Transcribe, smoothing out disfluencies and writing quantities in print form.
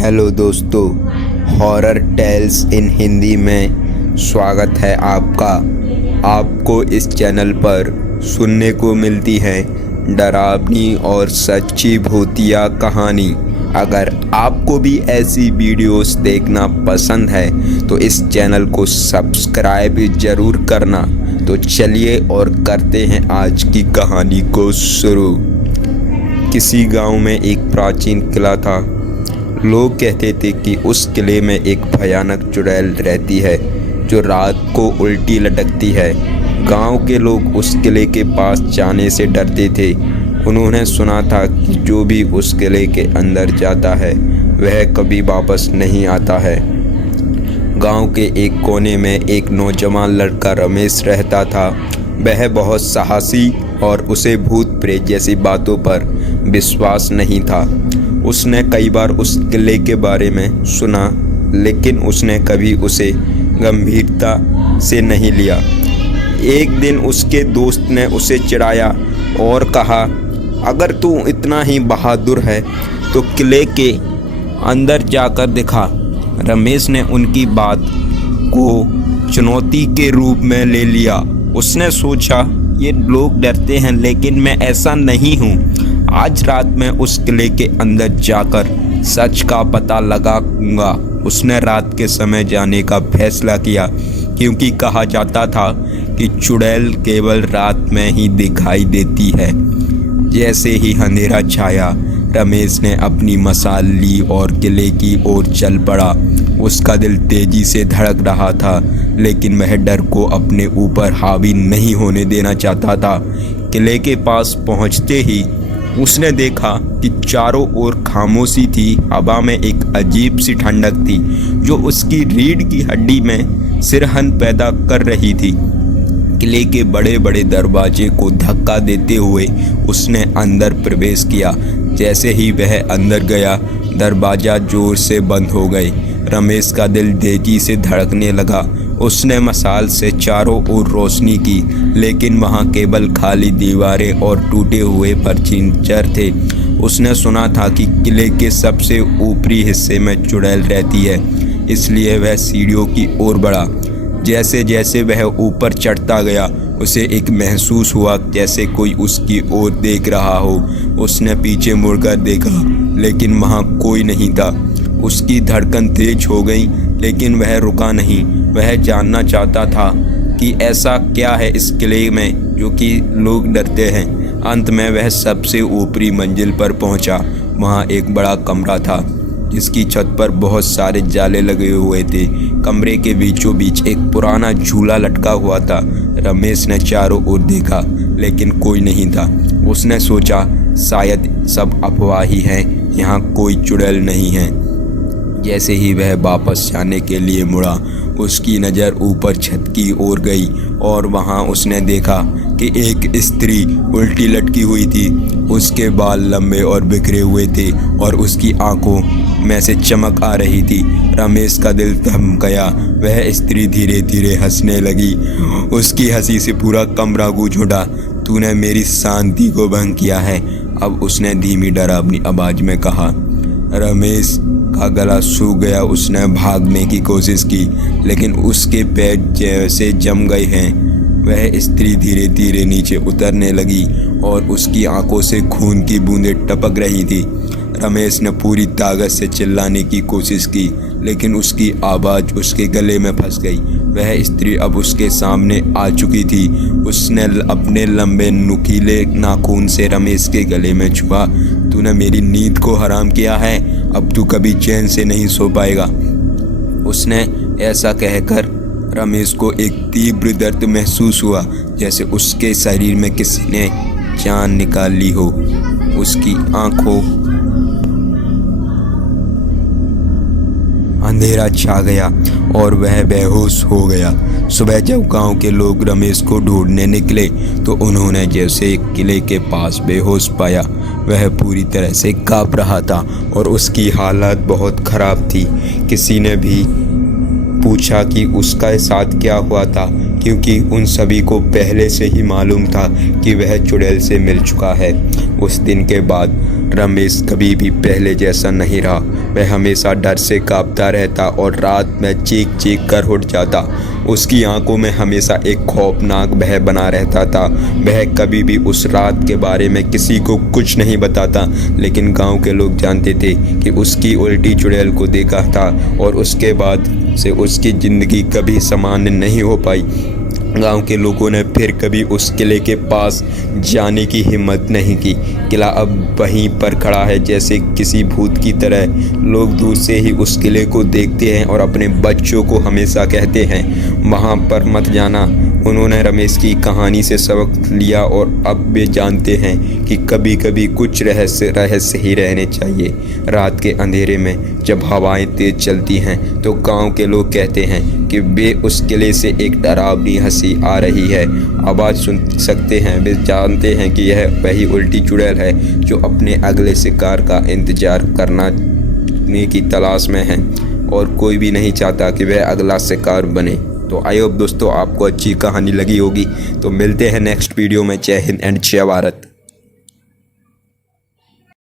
Hello दोस्तों, horror tales इन हिंदी में स्वागत है आपका। आपको इस चैनल पर सुनने को मिलती है डरावनी और सच्ची भूतिया कहानी। अगर आपको भी ऐसी वीडियोस देखना पसंद है तो इस चैनल को सब्सक्राइब ज़रूर करना। तो चलिए और करते हैं आज की कहानी को शुरू। किसी गांव में एक प्राचीन किला था। लोग कहते थे कि उस किले में एक भयानक चुड़ैल रहती है जो रात को उल्टी लटकती है। गांव के लोग उस किले के पास जाने से डरते थे। उन्होंने सुना था कि जो भी उस किले के अंदर जाता है वह कभी वापस नहीं आता है। गांव के एक कोने में एक नौजवान लड़का रमेश रहता था। वह बहुत साहसी और उसे भूत प्रेत जैसी बातों पर विश्वास नहीं था। उसने कई बार उस किले के बारे में सुना, लेकिन उसने कभी उसे गंभीरता से नहीं लिया। एक दिन उसके दोस्त ने उसे चिढ़ाया और कहा, अगर तू इतना ही बहादुर है तो किले के अंदर जाकर दिखा। रमेश ने उनकी बात को चुनौती के रूप में ले लिया। उसने सोचा, ये लोग डरते हैं लेकिन मैं ऐसा नहीं हूँ। आज रात मैं उस किले के अंदर जाकर सच का पता लगाऊंगा। उसने रात के समय जाने का फैसला किया, क्योंकि कहा जाता था कि चुड़ैल केवल रात में ही दिखाई देती है। जैसे ही अंधेरा छाया, रमेश ने अपनी मशाल ली और किले की ओर चल पड़ा। उसका दिल तेजी से धड़क रहा था, लेकिन वह डर को अपने ऊपर हावी नहीं होने देना चाहता था। किले के पास पहुंचते ही उसने देखा कि चारों ओर खामोशी थी। हवा में एक अजीब सी ठंडक थी जो उसकी रीढ़ की हड्डी में सिरहन पैदा कर रही थी। किले के बड़े बड़े दरवाजे को धक्का देते हुए उसने अंदर प्रवेश किया। जैसे ही वह अंदर गया, दरवाजा जोर से बंद हो गए। रमेश का दिल तेजी से धड़कने लगा। उसने मशाल से चारों ओर रोशनी की, लेकिन वहाँ केवल खाली दीवारें और टूटे हुए फर्नीचर थे। उसने सुना था कि किले के सबसे ऊपरी हिस्से में चुड़ैल रहती है, इसलिए वह सीढ़ियों की ओर बढ़ा। जैसे जैसे वह ऊपर चढ़ता गया, उसे एक महसूस हुआ जैसे कोई उसकी ओर देख रहा हो। उसने पीछे मुड़कर देखा, लेकिन वहाँ कोई नहीं था। उसकी धड़कन तेज हो गई, लेकिन वह रुका नहीं। वह जानना चाहता था कि ऐसा क्या है इस किले में जो कि लोग डरते हैं। अंत में वह सबसे ऊपरी मंजिल पर पहुंचा। वहां एक बड़ा कमरा था जिसकी छत पर बहुत सारे जाले लगे हुए थे। कमरे के बीचों बीच एक पुराना झूला लटका हुआ था। रमेश ने चारों ओर देखा, लेकिन कोई नहीं था। उसने सोचा, शायद सब अफवाह ही है, यहाँ कोई चुड़ैल नहीं है। जैसे ही वह वापस जाने के लिए मुड़ा, उसकी नज़र ऊपर छत की ओर गई और वहां उसने देखा कि एक स्त्री उल्टी लटकी हुई थी। उसके बाल लंबे और बिखरे हुए थे और उसकी आंखों में से चमक आ रही थी। रमेश का दिल थम गया। वह स्त्री धीरे धीरे हंसने लगी। उसकी हंसी से पूरा कमरा गूंज उठा। तूने मेरी शांति को भंग किया है, अब उसने धीमी डरावनी आवाज में कहा। रमेश का गला सूख गया। उसने भागने की कोशिश की, लेकिन उसके पैर जैसे जम गए हैं। वह स्त्री धीरे धीरे नीचे उतरने लगी और उसकी आंखों से खून की बूंदें टपक रही थी। रमेश ने पूरी ताकत से चिल्लाने की कोशिश की, लेकिन उसकी आवाज़ उसके गले में फंस गई। वह स्त्री अब उसके सामने आ चुकी थी। उसने अपने लंबे नुकीले नाखून से रमेश के गले में छुआ। तूने मेरी नींद को हराम किया है, अब तू कभी चैन से नहीं सो पाएगा। उसने ऐसा कहकर रमेश को एक तीव्र दर्द महसूस हुआ, जैसे उसके शरीर में किसी ने जान निकाल ली हो। उसकी आंखों अंधेरा छा गया और वह बेहोश हो गया। सुबह जब गांव के लोग रमेश को ढूंढने निकले तो उन्होंने जैसे किले के पास बेहोश पाया। वह पूरी तरह से कांप रहा था और उसकी हालत बहुत ख़राब थी। किसी ने भी पूछा कि उसका साथ क्या हुआ था, क्योंकि उन सभी को पहले से ही मालूम था कि वह चुड़ैल से मिल चुका है। उस दिन के बाद रमेश कभी भी पहले जैसा नहीं रहा। वह हमेशा डर से कांपता रहता और रात में चीख चीख कर उठ जाता। उसकी आंखों में हमेशा एक खौफनाक भय बना रहता था। वह कभी भी उस रात के बारे में किसी को कुछ नहीं बताता, लेकिन गांव के लोग जानते थे कि उसकी उल्टी चुड़ैल को देखा था और उसके बाद से उसकी ज़िंदगी कभी सामान्य नहीं हो पाई। गांव के लोगों ने फिर कभी उस किले के पास जाने की हिम्मत नहीं की। किला अब वहीं पर खड़ा है जैसे किसी भूत की तरह। लोग दूर से ही उस किले को देखते हैं और अपने बच्चों को हमेशा कहते हैं वहाँ पर मत जाना। उन्होंने रमेश की कहानी से सबक लिया और अब वे जानते हैं कि कभी कभी कुछ रहस्य ही रहने चाहिए। रात के अंधेरे में जब हवाएं तेज चलती हैं तो गांव के लोग कहते हैं कि वे उस किले से एक डरावनी हंसी आ रही है। आवाज़ सुन सकते हैं। वे जानते हैं कि यह वही उल्टी चुड़ैल है जो अपने अगले शिकार का इंतजार करने की तलाश में है और कोई भी नहीं चाहता कि वह अगला शिकार बने। तो आई होप दोस्तों आपको अच्छी कहानी लगी होगी। तो मिलते हैं नेक्स्ट वीडियो में। जय हिंद एंड जय भारत।